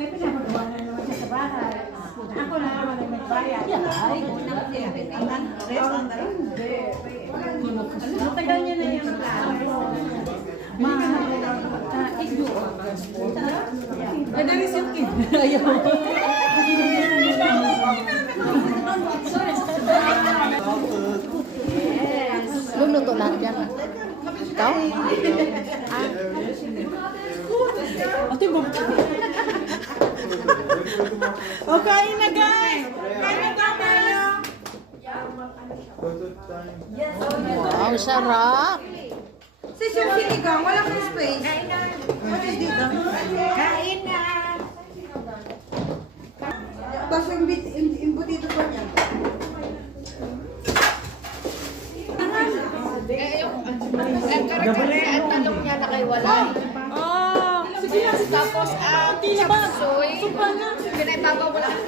May pinapagawa na naman siya sa bahay. Ako na naman ay magbayad. Matagal niya na yung Madalis yung kid. Ayaw. Luluto lahat yan. Ikaw? Ate, bakit? O, kain na guys! Kain na tayo! Wow, sarap. Sis, yung sinigang, wala kang space. What is dito? Kain na! Tapos yung imbutido ko niya. Ang talong niya na kay wala. Oh! Sige na, sige na! Tapos ang Tila ba? soy, Supa na! pinaibabaw wala ang